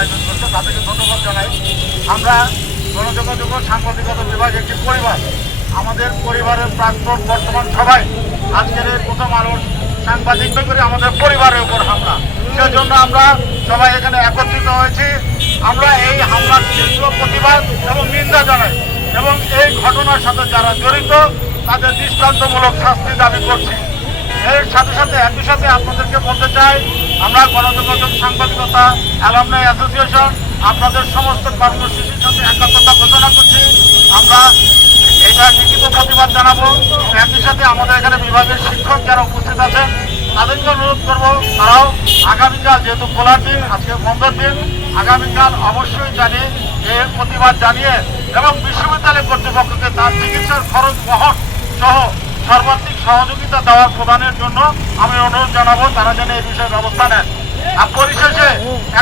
আয়োজন করছে, তাদেরকে ধন্যবাদ জানাই। আমরা গণযোগাযোগ ও সাংবাদিকতা বিভাগ একটি পরিবার, আমাদের পরিবারের প্রাক্তন বর্তমান সবাই আজকের এই প্রথম আলোর সাংবাদিক করে আমাদের পরিবারের উপর হামলা, সেজন্য আমরা সবাই এখানে একত্রিত হয়েছি। আমরা এই হামলার তীব্র প্রতিবাদ এবং নিন্দা জানাই এবং এই ঘটনার সাথে যারা জড়িত তাদের দৃষ্টান্তমূলক শাস্তি দাবি করছি। এর সাথে সাথে একই সাথে আপনাদেরকে বলতে চাই, আমরা গণযোগাযোগ সাংবাদিকতা অ্যালামনাই অ্যাসোসিয়েশন আপনাদের সমস্ত কর্মসূচির সাথে একাত্মতা ঘোষণা করছি। আমরা এটা লিখিত প্রতিবাদ জানাবো। একই সাথে আমাদের এখানে বিভাগের শিক্ষক যারা উপস্থিত আছেন তাদেরকে অনুরোধ করবো, তারাও আগামীকাল, যেহেতু খোলার দিন, আজকে বন্ধের দিন, আগামীকাল অবশ্যই জানিয়ে এর প্রতিবাদ জানিয়ে এবং বিশ্ববিদ্যালয় কর্তৃপক্ষকে তার চিকিৎসার খরচ বহন সহ সর্বাত্মিক সহযোগিতা দেওয়ার প্রদানের জন্য আমি অনুরোধ জানাবো, তারা যেন এই বিষয়ে ব্যবস্থা নেন। আর পরিশেষে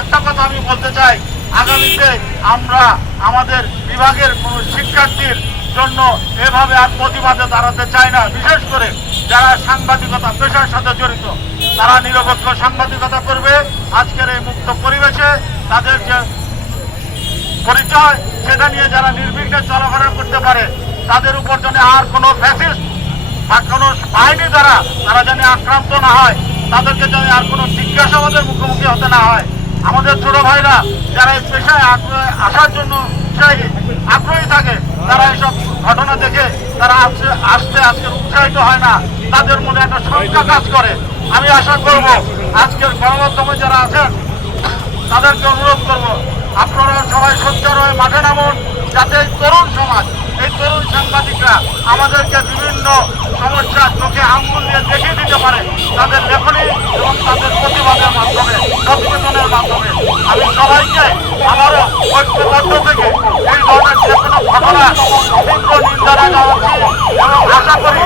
একটা কথা আমি বলতে চাই, আগামীতে আমরা আমাদের বিভাগের কোনো শিক্ষার্থীর জন্য এভাবে আর প্রতিবাদে দাঁড়াতে চাই না। বিশেষ করে যারা সাংবাদিকতা পেশার সাথে জড়িত তারা নিরপেক্ষ সাংবাদিকতা করবে। আজকের এই মুক্ত পরিবেশে তাদের যে পরিচয় সেটা নিয়ে যারা নির্বিঘ্নে চলাফেরা করতে পারে, তাদের উপর যেন আর কোনো ফ্যাসিস্ট বা কোনো বাহিনী দ্বারা তারা যেন আক্রান্ত না হয়, তাদেরকে যেন আর কোনো জিজ্ঞাসাবাদের মুখোমুখি হতে না হয়। আমাদের ছোট ভাইরা যারা এই পেশায় আসার জন্য আগ্রহী থাকে, তারা এইসব ঘটনা দেখে তারা আজকে উৎসাহিত হয় না, তাদের মনে একটা শঙ্কা কাজ করে। আমি আশা করব আজকের গণমাধ্যমে যারা আছেন তাদেরকে অনুরোধ করব, আপনারা সবাই সোচ্চার হয়ে মাঠে নামুন, যাতে এই তরুণ সমাজ, এই তরুণ সাংবাদিকরা আমাদেরকে বিভিন্ন সমস্যা চোখে আঙ্গুল দিয়ে দেখিয়ে দিতে পারে তাদের লেখনী এবং তাদের প্রতিবাদের মাধ্যমে, প্রতিবেদনের মাধ্যমে। আমি সবাইকে আবারও ঐক্যবদ্ধ থেকে এই ধরনের যে কোনো ঘটনা তীব্র নিন্দা জানাচ্ছি এবং আশা করি